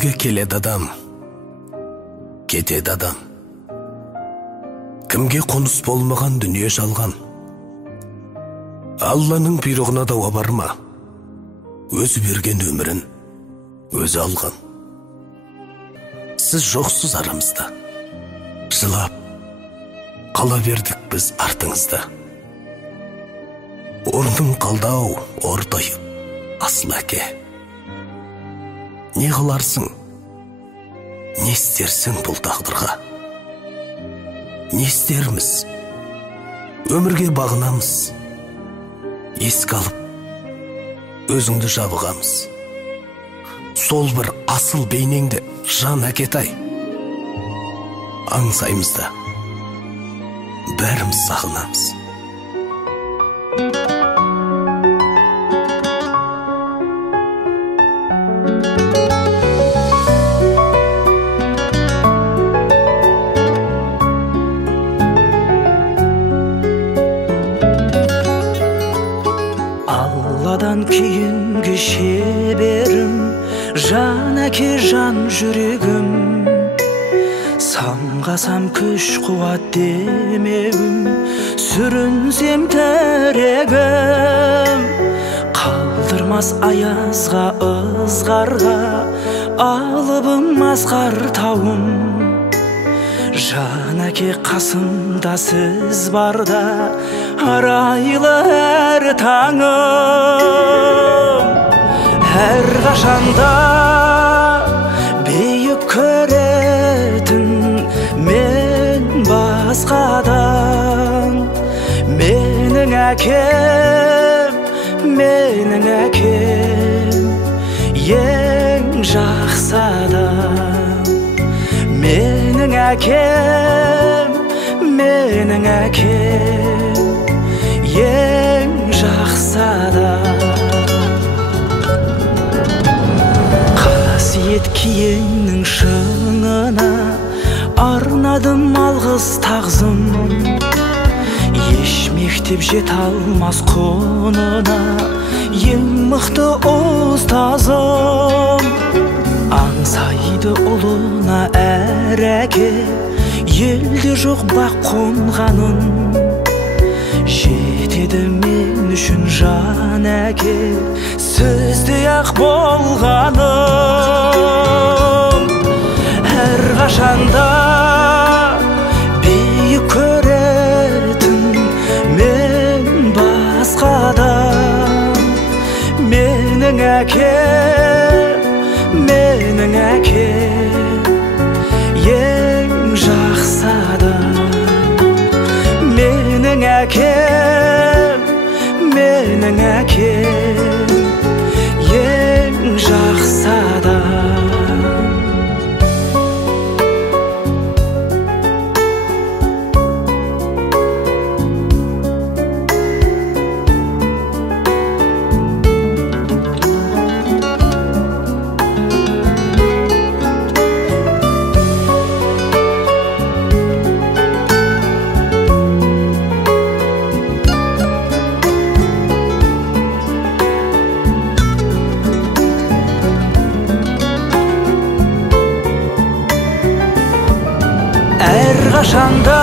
Дүниеге келеді адам, кетеді адам. Кімге қоныс болмаған дүние жалған. Алланың бұйрығына дауа бар ма? Өзі берген өмірін өзі алған. Сіз жоқсыз арамызда, жылап қала бердік біз артыңызда. Орның қалдау, ортайып, асыл әке. Не қыларсың, не істерсің бұл тағдырға? Не істерміз, өмірге бағынамыз, еске алып, өзіңді жабығамыз. Сол бір асыл бейнеңді жан әкетай, аңсаймызда, бәріміз сағынамыз. Алладан кейінгі шеберім, жан әке жан жүрегім. Самғасам күш қуат демеуім, сүрінсем тірегім. Қалдырмас аязға ызғарға, алыбым асқар тауым. Жан әке қасымда сіз барда, арайлы әр таңым. Әр қашанда бейік көретін мен басқадан. Менің әкем, ең жақсы адам. Менің әкем, ең жақсы адам. Қасиет киеңнің шыңына арнадым алғыс тағзым. Еш мектеп жете алмас құнына ең мықты ұстазым. Аңсайды ұлына әр әке, елде жоқ бақ қонғанын. Жетеді мен үшін жан әке, сізде ақ болғаным. Әр қашанда бейік көретін мен басқадан. Менің әкем, ең жақсы адам. Менің әкем, ең жақсы адам. Қашанда